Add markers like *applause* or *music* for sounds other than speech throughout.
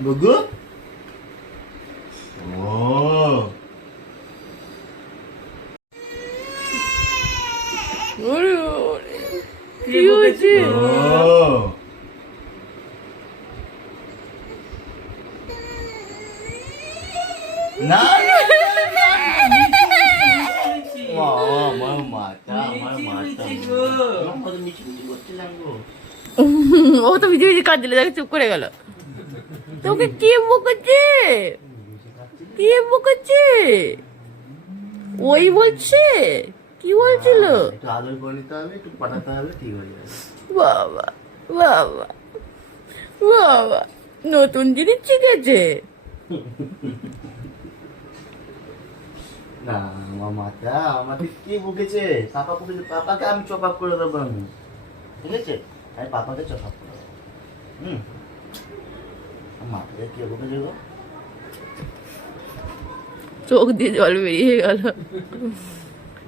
গুগু ও ওরে ওরে কি হয়েছে ও না না মা আমার মাটা আমার মাটা আমার কত মিছি মিছি করছিলাম গো ও তো ভিজে ভিজে কাঁদছিল দেখে চুপ করে গেল তোকে কে বকেছে? কে বকেছে? ওই বলছে? কি বলছিল? হয়ে বাবা বাবা বাবা নতুন জিনিস শিখেছে। না আমার মাথা আমাকে কে বকেছে? পাপা বকেছে পাপাকে আমি চপ আপ করে দেবো আমি। ঠিক আছে? আমি পাপাকে চপ আপ করে দেবো। হুম আমার মাথাকে কে বকেছে গো চোখ দিয়ে জল বেরিয়ে গেল।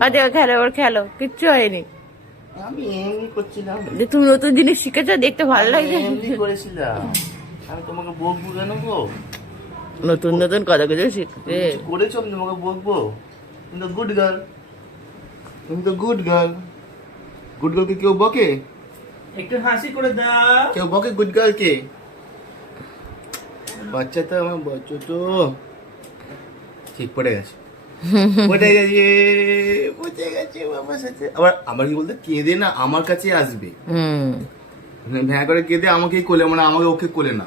আচ্ছা খেলো ওর খেলো কিচ্ছু হয়নি। আমি এমনি করছিলাম। যে তুমি নতুন জিনিস শিখেছো দেখতে ভালো আমি লাগছে। এমনি করেছিলাম। আমি তোমাকে বকবো কেন গো? নতুন নতুন কথা কিছু শিখতে। কিছু করেছ আমি তোমাকে বকবো? তুমি তো গুড গার্ল তুমি তো গুড গার্ল গুড গার্লকে কেউ বকে? একটু হাসি করে দাও। কেউ বকে গুড গার্লকে বাচ্চা তো আমার বাচ্চা তো। ঠিক পড়ে গেছে। *laughs* পড়ে গেছে পড়ে গেছে বাবার সাথে। আবার আবার কি বলতে কেঁদে না আমার কাছে আসবে। ভ্যাঁ করে কেঁদে আমাকেই কোলে মানে আমাকে ওকে কোলে না